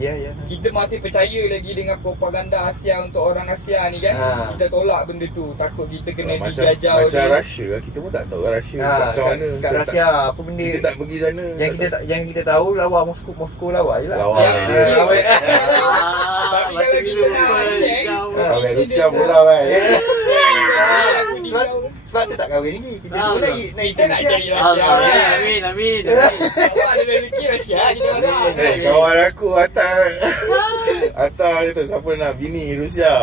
Ya, ya. Kita masih percaya lagi dengan propaganda Asia untuk orang Asia ni kan. Kita tolak benda tu. Takut kita kena dijajah. Macam Russia, kita pun tak tahu Russia macam mana. Kat Rusia apa benda Kita tak pergi sana. yang kita tahu lawa Moskow lawa je lah. Lawa. Tapi kalau kita nak check, Kalau Rusia pula kan. Sebab dia tak kahwin lagi. Kita pun kita nak cari Rusia. Amin. Awak ada rezeki Rusia, kita nak. Kawan aku Atta kata siapa nak bini Rusia.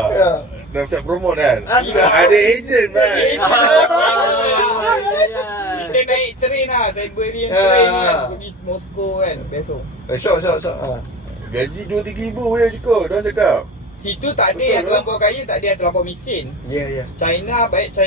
Dah siap promote kan. Ada ejen kan. Kita naik train lah, Siberian train kan, pergi Moskow kan besok. Syok. Gaji 2-3 ribu je cukup. Diorang cakap Situ tak ada yang terlampau kaya, tak ada yang terlampau miskin. Ya. China baik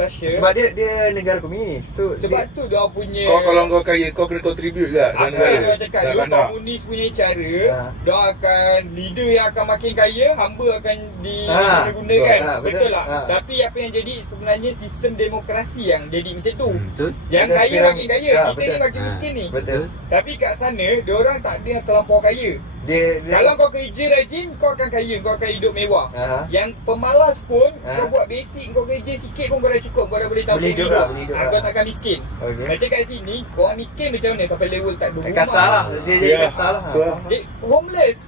Russia. Sebab dia negara komunis. So sebab tu dia punya kalau kau kaya, kau kena contribute juga. apa dia cakap, dia komunis punya cara, dia akan leader yang akan makin kaya, hamba akan digunakan. Betul lah. Tapi apa yang jadi sebenarnya sistem demokrasi yang jadi macam tu. Betul. Yang kaya makin kaya, kita ni makin miskin ni. Betul. Tapi kat sana dia orang tak ada yang terlampau kaya. Kalau kau kerja rajin, kau akan kaya, kau akan hidup mewah. Yang pemalas pun, kau buat basic, kau kerja sikit pun kau dah cukup, kau dah boleh tabung hidup. Kau takkan miskin. Macam kat sini, kau miskin macam mana sampai level tak ada rumah. Kasar lah. Dia kasar lah. Dia homeless.